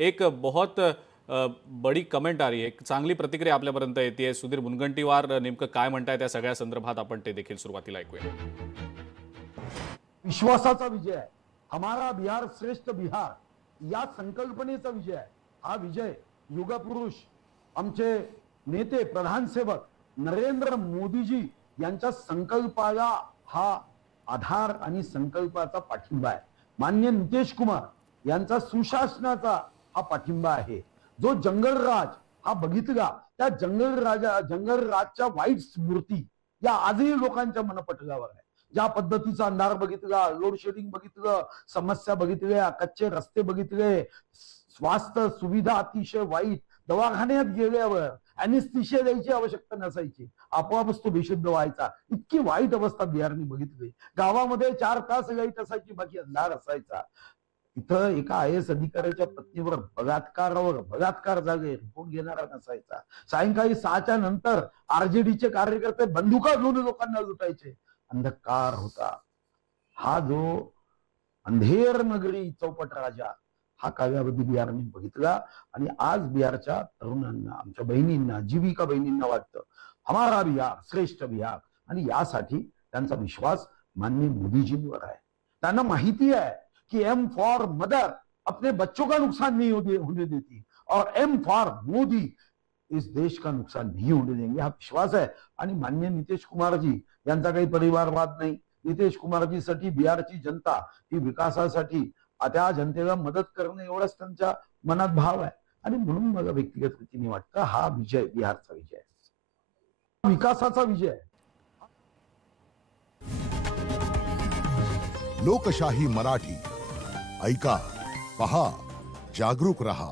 एक बहुत बड़ी कमेंट आ रही है, एक चांगली प्रतिक्रिया आपल्यापर्यंत येते। सुधीर मुनगंटीवार नेमकं काय म्हणताय त्या सगळ्या संदर्भात आपण ते देखील सुरुवातीला ऐकूया। विश्वासाचा विजय आहे, हमारा बिहार श्रेष्ठ बिहार या संकल्पनेचा विजय आहे। हा विजय युगपुरुष आमचे नेते प्रधान सेवक नरेंद्र मोदीजी यांच्या संकल्पाला हा आधार आणि संकल्पाचा पाठिंबा आहे। माननीय नितीश कुमार यांचा सुशासनाचा हा पाठिंबा आहे। जो जंगलराज हा बघितला, त्या जंगलराजच्या वाईट स्मृती या आजही लोकांच्या मनपटलावर आहे। ज्या पद्धतीचा अंधार बघितला, लोड शेडिंग बघितलं, समस्या बघितल्या, कच्चे रस्ते बघितले, स्वास्थ्य सुविधा अतिशय वाईट, दवाखान्यात गेल्यावर अॅनेस्थेशिया द्यायची आवश्यकता नसायची, आपोआपच तो बेशुद्ध व्हायचा, इतकी वाईट अवस्था बिहारने बघितली। गावामध्ये 4 तास लाईट असायची, बाकी अंधार असायचा। इथं एका IAS अधिकाऱ्याच्या पत्नीवर बलात्कार झाले, रिपोर्ट घेणारा नसायचा। सायंकाळी 6च्या नंतर RJDचे कार्यकर्ते बंदुका घेऊन लोकांना लुटायचे, अंधकार होता। हा जो अंधेर नगरी चौपट राजा हा काव्यावधी बिहारने बघितला आणि आज बिहारच्या तरुणांना, आमच्या बहिणींना, जीविका बहिणींना वाटतं हमारा बिहार श्रेष्ठ बिहार, आणि यासाठी त्यांचा विश्वास माननीय मोदीजींवर आहे। त्यांना माहिती है कि M फॉर मदर अपने बच्चों का नुकसान नहीं होने देती और M फॉर मोदी इस देश का नुकसान नहीं होने देंगे, हा विश्वास है। आणि माननीय नितीश कुमारजी यांचा काही परिवारवाद नाही। नितीश कुमारजीसाठी बिहारची जनता ही विकासासाठी त्या जनतेला मदत करणं एवढाच त्यांच्या मनात भाव आहे। आणि म्हणून मला व्यक्तिगत रीतीने वाटतं हा विजय बिहारचा विजय आहे, विकासाचा विजय आहे। लोकशाही मराठी ऐका, पहा, जागरूक रहा।